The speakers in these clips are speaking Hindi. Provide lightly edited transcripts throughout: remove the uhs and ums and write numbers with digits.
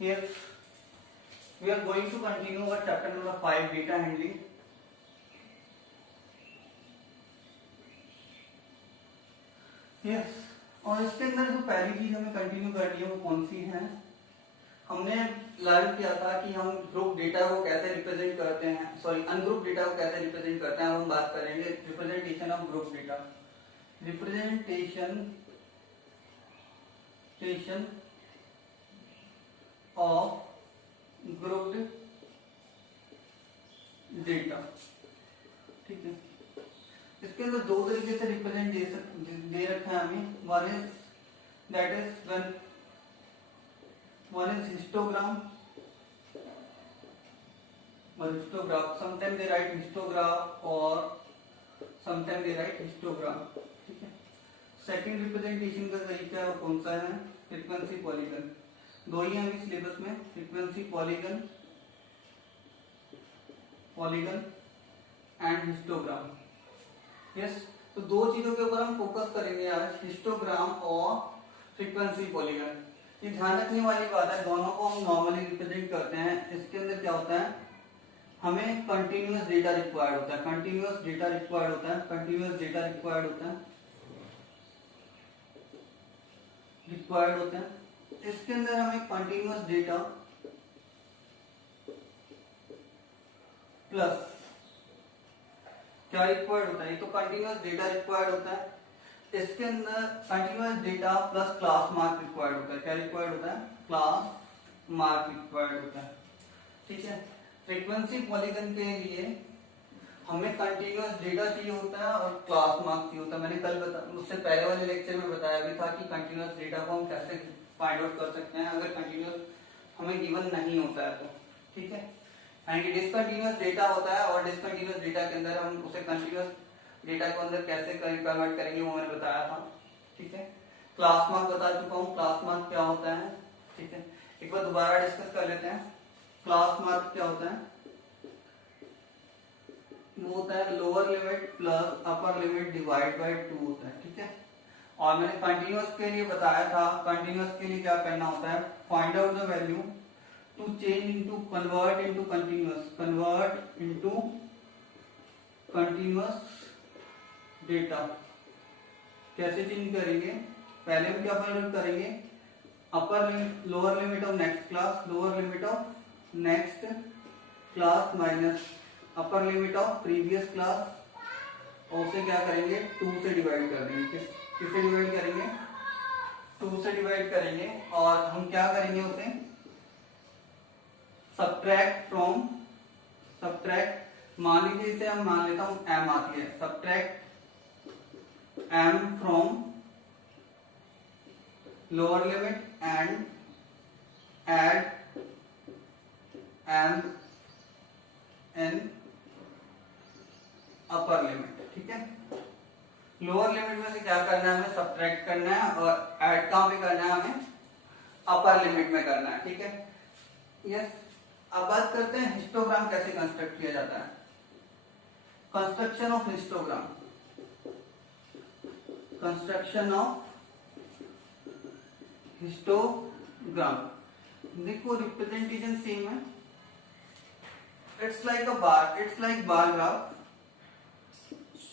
Yes, we are going to continue our chapter number 5, data handling. Yes, और इसके अंदर जो पहली चीज हमें कंटिन्यू करनी है वो कौन सी है? हमने लर्न किया था कि हम ग्रुप डेटा को कैसे रिप्रेजेंट करते हैं, सॉरी अनग्रुप डेटा को कैसे रिप्रेजेंट करते हैं। हम बात करेंगे representation of group data, representation of grouped data. ठीक है, इसके अंदर दो तरीके से रिप्रेजेंट दे रखा है हमें। One is that is one is histogram और histograph. Sometime they write histograph और समटाइम दे राइट हिस्टोग्राम। ठीक है, सेकंड रिप्रेजेंटेशन का तरीका है वो कौन सा है? Frequency polygon. दो ही है सिलेबस में, frequency polygon and histogram. Yes, तो दो चीजों के ऊपर हम फोकस करेंगे आज, हिस्टोग्राम और फ्रीक्वेंसी पॉलीगन। ये ध्यान रखने वाली बात है, दोनों को हम नॉर्मली रिप्रेजेंट करते हैं। इसके अंदर क्या होता है, हमें कंटिन्यूअस डेटा रिक्वायर्ड होता है, कंटिन्यूअस डेटा रिक्वायर्ड होता है, कंटिन्यूअस डेटा रिक्वायर्ड होता है, रिक्वायर्ड होता है। इसके अंदर हमें कंटिन्यूअस डेटा प्लस क्या रिक्वायर्ड होता है? ये तो कंटिन्यूअस डेटा रिक्वायर्ड होता है। इसके अंदर continuous data plus class mark required होता है। क्या रिक्वायर्ड होता है? क्लास मार्क रिक्वायर्ड होता है। ठीक है, फ्रीक्वेंसी पॉलीगन के लिए हमें कंटिन्यूअस डेटा चाहिए होता है और क्लास मार्क चाहिए होता है। मैंने कल उससे पहले वाले लेक्चर में बताया भी था कि कंटिन्यूअस डेटा को हम कैसे फाइंड आउट कर सकते हैं अगर कंटिन्यूअस हमें गिवन नहीं होता है तो। ठीक है, यानी कि डिसकंटिन्यूअस डेटा होता है और डिसकंटिन्यूअस डेटा के अंदर हम उसे कंटिन्यूअस डेटा को अंदर कैसे कन्वर्ट करेंगे वो मैंने बताया था। ठीक है, क्लास मार्क बता चुका हूँ, क्लास मार्क क्या होता है। ठीक है, एक बार दोबारा डिस्कस कर लेते हैं। क्लास मार्क क्या होता है? वो होता है lower limit plus upper limit divide by 2 होता है। ठीक है, और मैंने कंटिन्यूअस के लिए बताया था, कंटिन्यूअस के लिए क्या करना होता है, find out the value to change into convert into continuous, convert into continuous data. कैसे चेंज करेंगे? पहले हम क्या फाइंड आउट करेंगे, upper limit lower limit of next class, lower limit of next class minus upper limit of previous class, और उसे क्या करेंगे 2 से डिवाइड कर देंगे। किससे डिवाइड करेंगे? 2 से डिवाइड करेंगे। और हम क्या करेंगे उसे सब्ट्रैक्ट फ्रॉम, सब्ट्रैक्ट मान लीजिए इसे हम मान लेता हूं m आती है, subtract m from lower limit and add m in upper limit. ठीक है, लोअर लिमिट में से क्या करना है, हमें सब्ट्रैक्ट करना है और ऐड कहां पे करना है, हमें अपर लिमिट में करना है। ठीक है, यस। अब बात करते हैं हिस्टोग्राम कैसे कंस्ट्रक्ट किया जाता है। Construction of histogram, construction of histogram. देखो रिप्रेजेंटेशन सेम है, it's like a bar, it's like bar graph,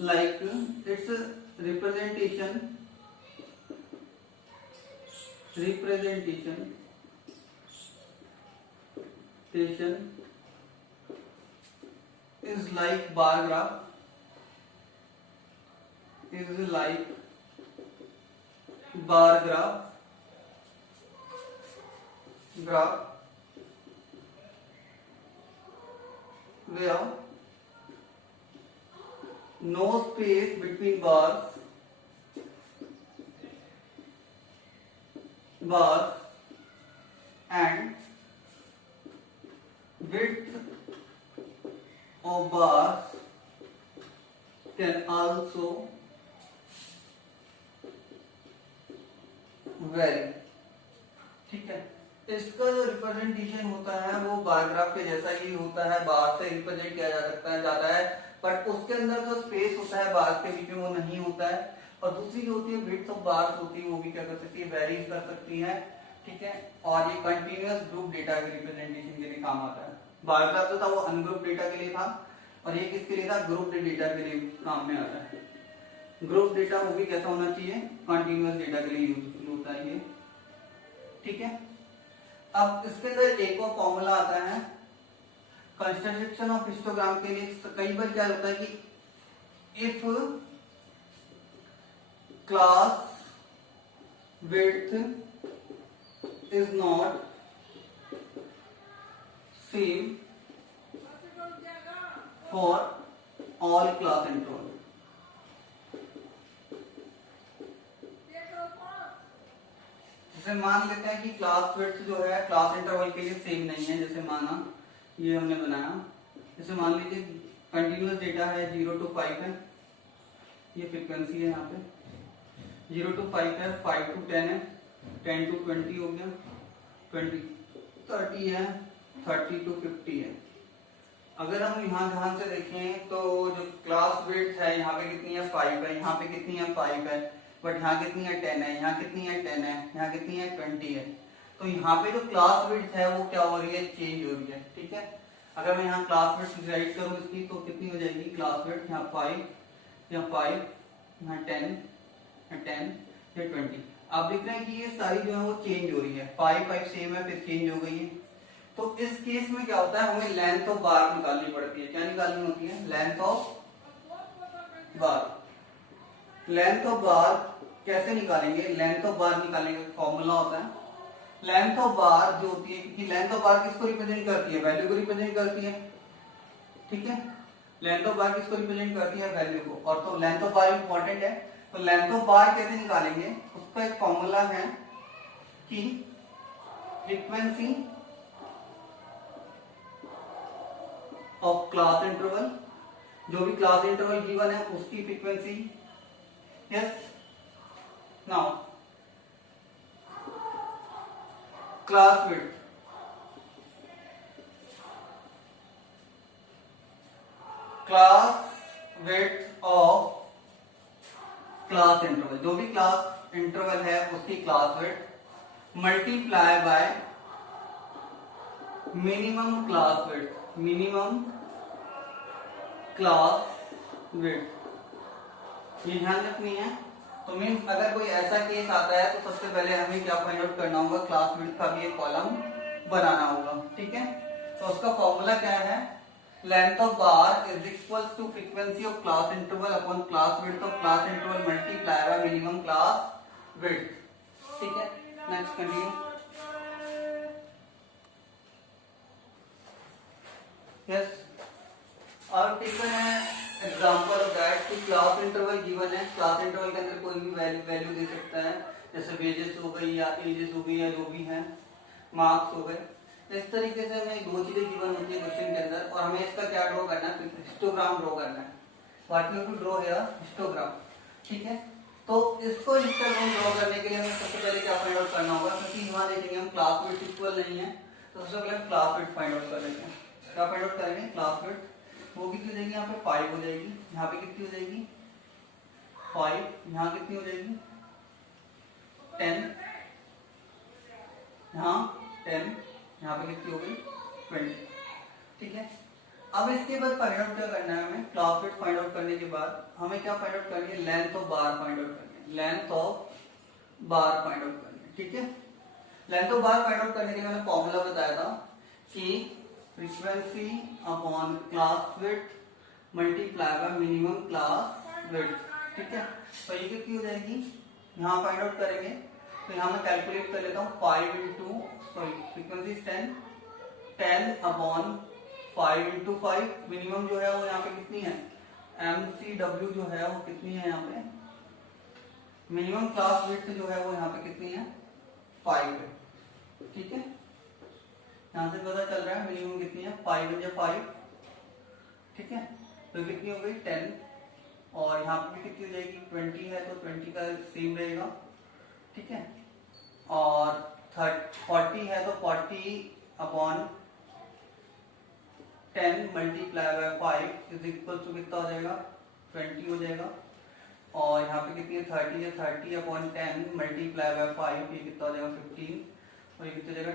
like it's a representation is like bar graph, is like bar graph where no space between bars and width of bars can also vary। ठीक है, इसका जो रिप्रेजेंटेशन होता है वो बार ग्राफ के जैसा ही होता है, बार से रिप्रेजेंट किया जा सकता है जाता है, बट उसके अंदर जो स्पेस होता है बार के बीच में वो नहीं होता है। और दूसरी जो होती है विड्थ ऑफ बार्स होती है वो भी क्या कर सकती है, वेरी कर सकती है। ठीक है। और ये कंटिन्यूअस ग्रुप डेटा के रिप्रेजेंटेशन के लिए काम आता है। बार ग्राफ जो था वो अनग्रुप डेटा के लिए था और ये किसके लिए था, ग्रुप डेटा के लिए काम में आता है। ग्रुप डेटा वो भी कैसा होना चाहिए, कंटिन्यूअस डेटा के लिए यूज होता है ये, ठीक है। अब इसके अंदर एक और फॉर्मूला आता है कंस्ट्रक्शन ऑफ हिस्टोग्राम के लिए। कई बार क्या होता है कि if class width is not same for all class interval, जैसे मान लेते हैं कि क्लास विड्थ जो है क्लास इंटरवल के लिए सेम नहीं है। जैसे माना ये हमने बनाया, जैसे मान लीजिए कंटिन्यूअस डेटा है 0 to 5 है, ये फ्रीक्वेंसी है, यहाँ पे 0 to 5 है, 5 to 10 है, 10 to 20 हो गया, 20 30 है, 30 to 50 है। अगर हम यहाँ ध्यान से देखें तो जो क्लास विड्थ है यहाँ पे कितनी है 5 है, यहाँ पे कितनी है 5 है, बट यहाँ कितनी है 10 है, यहाँ कितनी है 10 है, यहाँ कितनी है 20 है। तो यहाँ पे जो क्लास विड्थ है वो क्या हो रही है, चेंज हो रही है, ठीक है। अगर मैं यहाँ क्लास विड्थ राइट करूँ इसकी तो कितनी हो जाएगी क्लास विड्थ, यहाँ 5, यहाँ 5, यहाँ 10, 10, ये 20। आप देख रहे हैं कि ये सारी जो है वो चेंज हो रही है, 5 सेम है फिर चेंज हो गई है। तो इस केस में क्या होता है, हमें लेंथ ऑफ बार निकालनी पड़ती है। क्या निकालनी होती है, length of bar. Length of बार कैसे निकालेंगे, लेंथ ऑफ बार निकालने का फॉर्मूला होता है लेंथ ऑफ बार जो होती है, क्योंकि लेंथ ऑफ बार किसको रिप्रेजेंट करती है, वैल्यू को रिप्रेजेंट करती है, ठीक है। लेंथ ऑफ बार किसको रिप्रेजेंट करती है, वैल्यू को। और तो लेंथ ऑफ बार इंपॉर्टेंट है, तो लेंथ ऑफ बार कैसे निकालेंगे, उसका एक फॉर्मूला है कि फ्रीक्वेंसी ऑफ क्लास इंटरवल, जो भी क्लास इंटरवल गिवन है उसकी frequency. Yes, now class width, class width of class interval, जो भी क्लास इंटरवल है उसकी class width multiply by minimum class width, minimum class width, ये ध्यान रखनी है। तो मीन्स अगर कोई ऐसा केस आता है तो सबसे पहले हमें क्या फाइंड आउट करना होगा, क्लास विड्थ का भी एक कॉलम बनाना होगा, ठीक है। तो उसका फॉर्मूला क्या है, length of bar is equals to frequency of class interval upon class width of class interval multiply by minimum class width, ठीक है। Next continue. यस, और टेकन है एग्जांपल ऑफ दैट कि क्लास इंटरवल गिवन है, क्लास इंटरवल के अंदर कोई भी वैल्यू दे सकता है, जैसे वेजेस हो गई या एजेस हो गई या जो भी है, मार्क्स हो गए। इस तरीके से हमें दो चीजें गिवन होती है क्वेश्चन के अंदर और हमें इसका क्या ड्रॉ करना है, हिस्टोग्राम ड्रॉ करना है। What you to draw here, histogram, ठीक है। तो इसको हिस्टोग्राम ड्रॉ करने के लिए हमें सबसे पहले क्या फाइंड आउट करना होगा, क्योंकि यहाँ देखेंगे हम क्लास विड्थ इक्वल नहीं है, तो सबसे पहले क्लास विड्थ फाइंड आउट कर लेते हैं। क्या फाइंड आउट करेंगे, क्लास विड्थ, वो कितनी हो जाएगी, यहाँ पे 5 हो जाएगी, यहाँ पे कितनी हो जाएगी 5, यहाँ कितनी हो जाएगी 10, यहाँ 10, यहाँ पे कितनी हो गई 20, ठीक है। अब इसके बाद फाइंड आउट क्या करना है हमें, क्लास विड्थ फाइंड आउट करने के बाद हमें क्या फाइंड आउट करनी है, length of bar find out करनी है, length of bar find out करनी है, ठीक है। Length of bar find out करने के लिए मैंने फॉर्मूला बताया था कि frequency upon class width multiply by minimum class width, ठीक है। तो ये कितनी हो जाएगी, यहाँ फाइंड आउट करेंगे तो यहाँ मैं कैलकुलेट कर लेता हूँ 5 into, sorry frequency 10 upon 5 into 5, minimum जो है वो यहाँ पे कितनी है, MCW जो है वो कितनी है, यहाँ पे मिनिमम क्लास विड्थ जो है वो यहाँ पे कितनी है 5 है, ठीक है। यहाँ से पता चल रहा है मिनिमम कितनी है 5 इंटू 5, ठीक है। तो कितनी हो गई 10 और यहाँ पे कितनी हो जाएगी 20 है, तो 20 का सेम रहेगा, ठीक है। और 40 है तो 40 upon 10 multiply by 5 is equal to कितना हो जाएगा 20 हो जाएगा। और यहाँ पे कितनी है 30 है, 30 अपॉन 10 मल्टीप्लाई बाय 5 ये कितना हो जाएगा 15। और ये कितनी जगह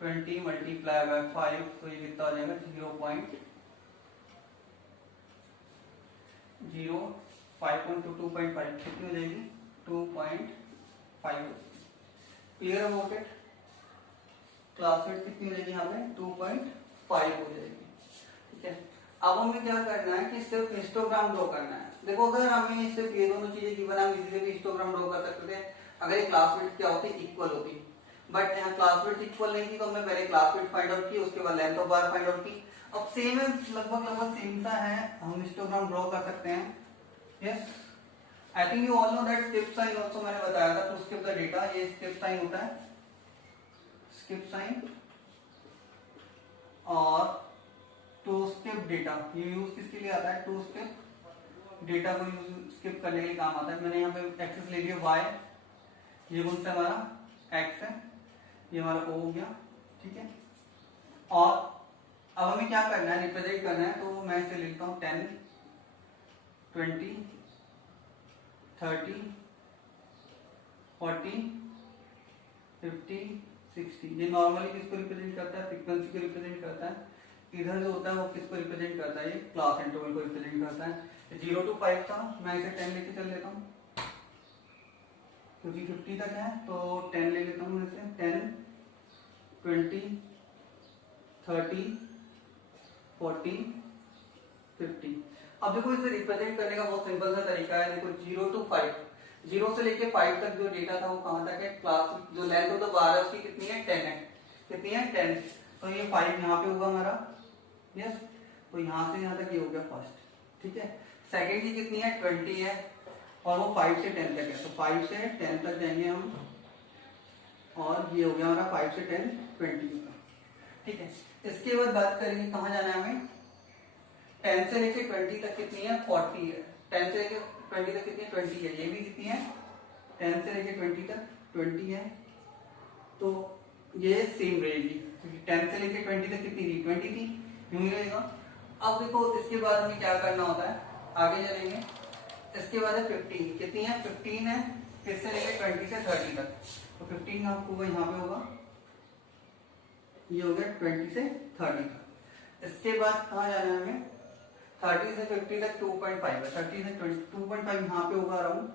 10/20 मल्टीप्लाई बाय 5, तो ये कितना हो जाएगा 0.05 टू 2.5 कितनी हो जाएगी 2.5। Clear about it. Class weight कितनी हो जाएगी यहाँ पे 2.5 हो जाएगी। ठीक है, अब हमें क्या करना है कि सिर्फ हिस्टोग्राम ड्रॉ करना है। देखो अगर हमें सिर्फ ये दोनों चीजें गिवन है, हम इसी से भी हिस्टोग्राम ड्रॉ कर सकते थे अगर ये क्लास वेट क्या होती इक्वल होती, बट यहाँ क्लास वेट इक्वल नहीं थी तो हमने पहले क्लास वेट फाइंड आउट की, उसके बाद length of bar find out की। अब सेम है, लगभग सेम सा है, हम हिस्टोग्राम ड्रॉ कर सकते हैं। Yes, I think you all know that skip sign also मैंने बताया था टू स्किप द डेटा, ये स्किप साइन होता है, स्किप साइन और टू स्किप डेटा, ये यूज किसके लिए आता है, टू स्किप डेटा को स्किप करने के लिए काम आता है। मैंने यहाँ पे एक्सेस ले लिया y, ये कौन सा हमारा x है, ये हमारा o हो गया। ठीक है, और अब हमें क्या करना है, रिप्रेजेंट करना है, तो मैं इसे लिखता हूँ 10, 20, 30, 40, 50, 60। ये नॉर्मली किसको रिप्रेजेंट करता है, फ्रीक्वेंसी को रिप्रेजेंट करता है। इधर जो होता है वो किसको रिप्रेजेंट करता है, ये क्लास इंटरवल को रिप्रेजेंट करता है। 0 to 5 था, मैं इसे 10 लेके चल लेता हूँ क्योंकि 50 तक है, तो 10 ले लेता हूँ इसे, 10, 20, 30, 40, 50। अब देखो इसे रिप्रेजेंट करने का बहुत सिंपल सा तरीका है। देखो 0 to 5, 0 से लेके 5 तक जो डेटा था वो कहाँ तक है, क्लास जो लेंथ ऑफ द बार है उसकी कितनी है 10 है, कितनी है 10, तो ये 5 यहाँ पे होगा हमारा। यस, तो यहाँ से यहाँ तक ये हो गया फर्स्ट। ठीक है, सेकंड की कितनी है 20 है, और वो 5 से 10 तक है, तो 5 से 10 तक जाएंगे हम, और ये हो गया हमारा 5 से 10 20 का। ठीक है, इसके बाद बात करेंगे कहाँ जाना है हमें, 10 से लेके 20 तक कितनी है 40 है, 10 से लेके 20 तक कितनी है 20 है, ये भी कितनी है 10 से लेके 20 तक 20 है, तो ये सेम रहेगी क्योंकि 10 से लेके 20 तक कितनी थी 20 थी, यूं ही रहेगा। अब देखो इसके बाद हमें क्या करना होता है, आगे चलेंगे। इसके बाद है 15, कितनी है 15 है, किससे लेके 20 से 30 तक, तो 15 आपको यहाँ पे होगा, ये हो गया 20 से 30 तक। इसके बाद कहाँ जाना है हमें, 30 से 50 तक 2.5 है, 30 से 2.5 यहाँ पे होगा अराउंड,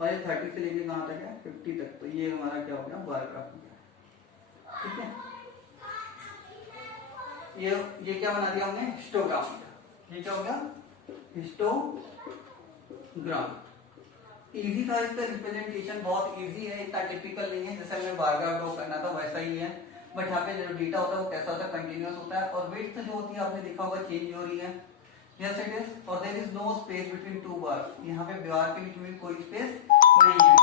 और ये 30 से लेके कहाँ तक है 50 तक, तो ये हमारा क्या हो गया बार ग्राफ हो गया। ठीक है, ये क्या बना दिया हमने हिस्टोग्राम, ये क्या हो गया हिस्टोग्राम। इजी था इसका रिप्रेजेंटेशन, बहुत इजी है, इतना टिपिकल नहीं है, जैसे हमें बार ग्राफ ड्रॉ करना था वैसा ही है, बट यहाँ पे जो डेटा होता है वो कैसा होता है कंटिन्यूअस होता है, और विड्थ जो होती है आपने देखा होगा चेंज हो रही है। यस इट इज, और there is no space between two bars, यहाँ पे बार के बीच में कोई स्पेस नहीं है।